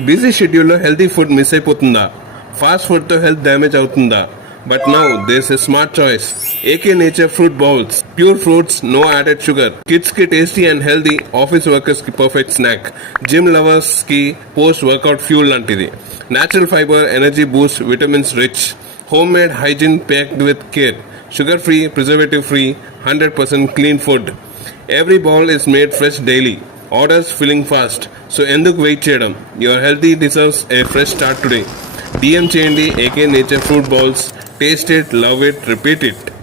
బిజీ షెడ్యూల్లో healthy food miss అయిపోతుందా? Fast ఫుడ్తో హెల్త్ డ్యామేజ్ అవుతుందా? But now does a smart choice. AK nature fruit bowls. Pure fruits, no added sugar. Kids కి tasty and healthy, office workers కి perfect snack, gym lovers కి post workout fuel లాంటిది. Natural fiber, energy boost, vitamins rich. Homemade, hygiene packed with care. Sugar free, preservative free, 100% clean food. Every bowl is made fresh daily. Orders filling fast. So ఎందుకు వెయిట్ చేయడం? Your healthy deserves a fresh start today. DM చేయండి AK Nature Fruit Bowls. Taste it, love it, repeat it.